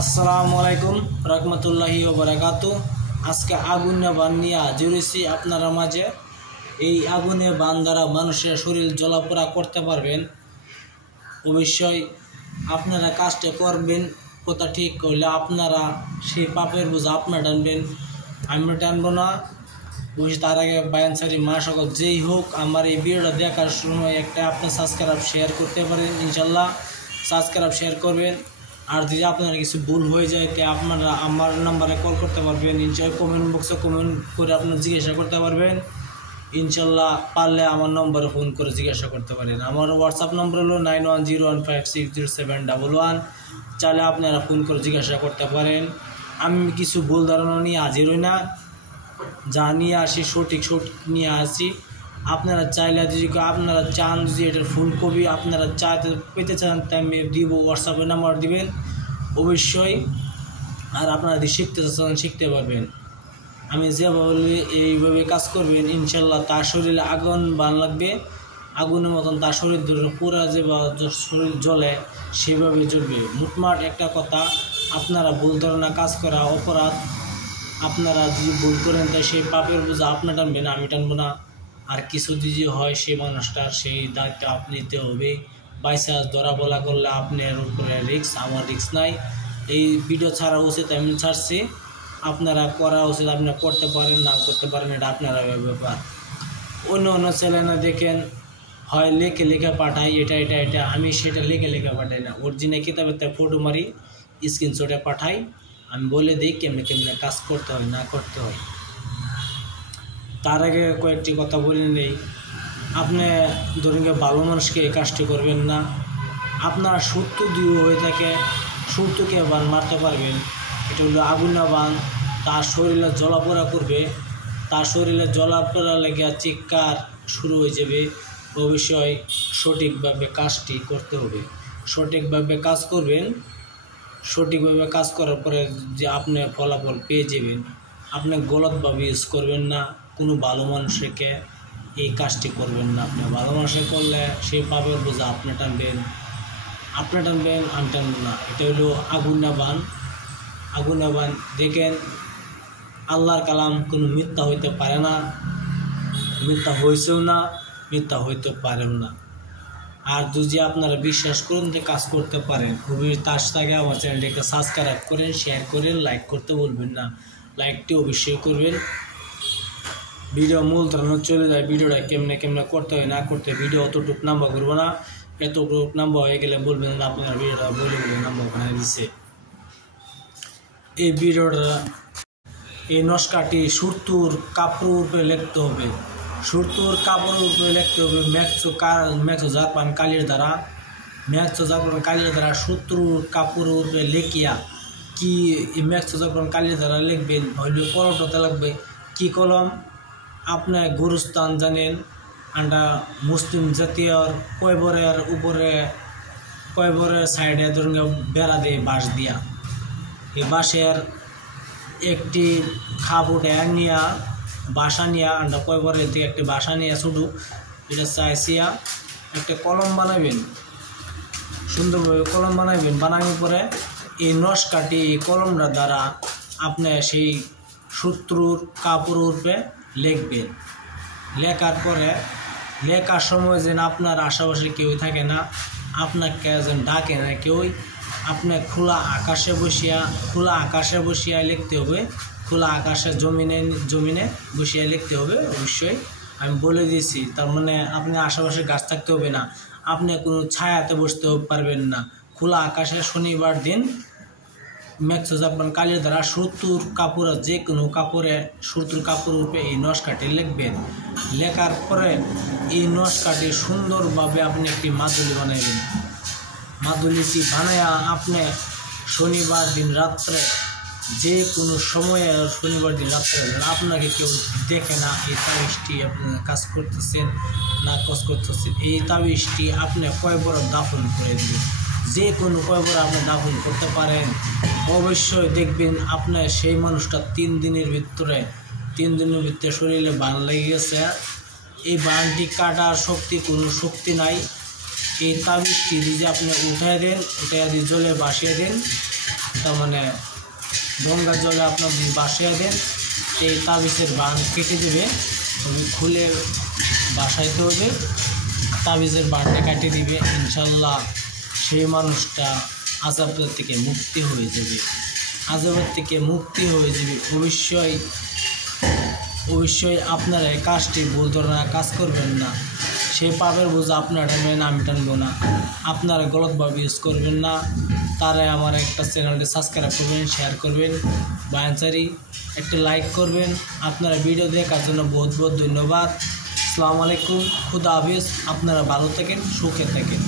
আসসালামু আলাইকুম রহমতুল্লাহি ওয়া বারাকাতুহু। আজকে আগুনে বান নিয়ে হাজির হয়েছি আপনারা মাঝে। এই আগুনে বান দ্বারা মানুষের শরীর জ্বলাপোড়া করতে পারবেন। অবশ্যই আপনারা কাজটা করবেন, কথা ঠিক করলে আপনারা সেই পাপের বোঝা আপনারা টানবেন, আমি টানবো না। বুঝি তার আগে বায়ানসারি মা সকল যেই হোক আমার এই ভিডিওটা দেখার সময় একটা আপনি সাবস্ক্রাইব শেয়ার করতে পারেন, ইনশাল্লাহ সাবস্ক্রাইব শেয়ার করবেন। আর যদি আপনার কিছু ভুল হয়ে যায় তো আপনারা আমার নাম্বারে কল করতে পারবেন, ইনশাল্লাহ কমেন্ট বক্সে কমেন্ট করে আপনারা জিজ্ঞাসা করতে পারবেন। ইনশাল্লাহ পারলে আমার নম্বরে ফোন করে জিজ্ঞাসা করতে পারেন। আমার হোয়াটসঅ্যাপ নম্বর হলো 9101560711। চাইলে আপনারা ফোন করে জিজ্ঞাসা করতে পারেন। আমি কিছু ভুল ধারণা নিয়ে হাজির হই না, যা নিয়ে আসি সঠিক নিয়ে আসি। আপনারা চাইলে যদি আপনারা চান যদি এটার ফুল কপি আপনারা পেতে চান তাই আমি দিব, হোয়াটসঅ্যাপে নাম্বার দিবেন অবশ্যই। আর আপনারা যদি শিখতে চান শিখতে পারবেন। আমি যেভাবে এইভাবে কাজ করবেন ইনশাল্লাহ তার শরীরে আগুন বান লাগবে, আগুনের মতন তার শরীর ধরে পুরা যে শরীর জ্বলে সেভাবে জ্বলবে। মুটমাট একটা কথা, আপনারা ভুল ধারণা কাজ করা অপরাধ। আপনারা যদি ভুল করেন তাই সেই পাপের বোঝা আপনার টানবেন, আমি টানবো না। আর কিছু যদি হয় সেই মানুষটার সেই দায়িত্ব আপনি নিতে হবে। বাইচান্স ধরা বলা করলে আপনার উপরে রিস্ক, আমার রিস্ক নাই। এই ভিডিও ছাড়া উচিত আমি ছাড়ছি, আপনারা করা উচিত, আপনারা করতে পারেন না করতে পারেন এটা আপনারা ব্যাপার। অন্য চ্যানেলে দেখেন হয় লেখে পাঠাই এটা এটা এটা, আমি সেটা লেখে পাঠাই না, অরিজিনাল কিতাবের তাই ফটো মারি স্ক্রিনশটে পাঠাই, আমি বলে দিই কেমনে কেমনে কাজ করতে হয় না করতে হয়। তার আগে কয়েকটি কথা বলে নেই। আপনি ধরুন ভালো মানুষকে এই কাজটি করবেন না। আপনার শত্রু দিয়ে হয়ে থাকে, শত্রুকে বান মারতে পারবেন। এটা হলো আগুনা বান, তার শরীরে জ্বলাপোড়া করবে, তার শরীরে জ্বলাপোড়া লেগে চিৎকার শুরু হয়ে যাবে। অবশ্যই সঠিকভাবে কাজটি করতে হবে, সঠিকভাবে কাজ করবেন। সঠিকভাবে কাজ করার পরে যে আপনি ফলাফল পেয়ে যাবেন। আপনি গলতভাবে ইউজ করবেন না, কোনো ভালো মানুষকে এই কাজটি করবেন না। আপনি ভালো মানুষকে করলে সেই পাপের বোঝা আপনি টানবেন, আমি টানবেন না। এটা হলো আগুনা বান। আগুনা বান দেখেন, আল্লাহর কালাম কোনো মিথ্যা হইতে পারে না, মিথ্যা হয়েছেও না, মিথ্যা হইতে পারেও না। আর যদি আপনারা বিশ্বাস করেন যে কাজ করতে পারেন, খুবই তার সাথে আমার চ্যানেলটিকে সাবস্ক্রাইব করেন, শেয়ার করেন, লাইক করতে বলবেন না, লাইকটি অবশ্যই করবেন। ভিডিও মূল ধারণা চলে যায়, ভিডিওটা কেমনে কেমনে করতে হয় না করতে হয়। ভিডিও অতটুক নাম্বার করবো না, এতটুক নাম্বার হয়ে গেলে বলবেন না আপনার ভিডিওটা বলে নাম্বার ওখানে দিচ্ছে। এই ভিডিওটা এই নস্কাটি সুরতুর কাপড়ের উপরে লিখতে হবে, সুরতুর কাপড়ের উপরে লিখতে হবে। ম্যাক্সো জাপান কালির দ্বারা, ম্যাক্সো জাপান কালির দ্বারা শত্রুর কাপড়ের উপরে লেখিয়া কি ম্যাক্সো জাপান কালির দ্বারা লিখবেন। হইলে কলমটাতে লাগবে কি কলম, আপনার গুরুস্থান জানেন, আন্ডা মুসলিম জাতীয় কয়বরের উপরে কয়বরের সাইডে ধরুন বেড়া দিয়ে বাঁশ দিয়া, এই বাঁশের একটি খাপ উঠে নিয়া বাসা নিয়া আন্ডা কয়বরের দিয়ে একটি বাসা নিয়ে শুধু এটা চাইছিয়া একটা কলম বানাবেন, সুন্দরভাবে কলম বানাবেন। বানানোর পরে এই নস্কাটি এই কলমটার দ্বারা আপনি সেই শত্রুর কাপড়ের উপরে লিখবেন। লেখার পরে লেখার সময় যেন আপনার আশেপাশে কেউই থাকে না, আপনাকে যেন ডাকে না কেউই। আপনি খোলা আকাশে বসিয়া লিখতে হবে, খোলা আকাশে জমিনে বসিয়া লিখতে হবে। অবশ্যই আমি বলে দিয়েছি, তার মানে আপনি আশেপাশে গাছ থাকতে হবে না, আপনি কোনো ছায়াতে বসতে পারবেন না। খোলা আকাশে শনিবার দিন ম্যাক্সো জাপান কালির দ্বারা শত্রুর কাপড়ে যে কোনো কাপড়ে শত্রুর কাপড়ের উপরে এই নস্কাটি লিখবেন। লেখার পরে এই নস্কাটি সুন্দরভাবে আপনি একটি মাদুলি বানাবেন। মাদুলিটি বানায়া আপনি শনিবার দিন রাত্রে যে কোনো সময়ে, শনিবার দিন রাত্রে আপনাকে কেউ দেখে না এই তাবিজটি আপনি কাজ করতেছেন না কাজ করতেছেন, এই তাবিজটি আপনি কয়বার দাফন করে দেবেন। যে কোনো কয়বার আপনি দাফন করতে পারেন। অবশ্যই দেখবেন আপনার সেই মানুষটা 3 দিনের ভিতরে শরীরে বান লেগে গেছে। এই বানটি কাটার কোনো শক্তি নাই। এই তাবিজটি যদি আপনি উঠাই দেন, দিয়ে জলে ভাসিয়ে দেন, তার মানে গঙ্গা জলে আপনার যদি বাসায় দেন এই তাবিজের বান কেটে দেবে, খুলে বাসাইতে হবে, তাবিজের বানটা কাটিয়ে দিবে, ইনশাল্লাহ সেই মানুষটা আযাবের থেকে মুক্তি হয়ে যাবে, আযাবের থেকে মুক্তি হয়ে যাবে। অবশ্যই আপনারা এই কাজটি ভুল ধরনের কাজ করবেন না। সেই পাপের বোঝা আপনার টানবেন, আমি টানবো না। আপনারা গলতভাবে ইউজ করবেন না। তারাই আমার একটা চ্যানেলটি সাবস্ক্রাইব করবেন, শেয়ার করবেন, বায়ানচারি একটা লাইক করবেন। আপনারা ভিডিও দেখার জন্য বহুত বহুত ধন্যবাদ। আসসালামু আলাইকুম, খুদা হাফেজ। আপনারা ভালো থাকেন, সুখে থাকেন।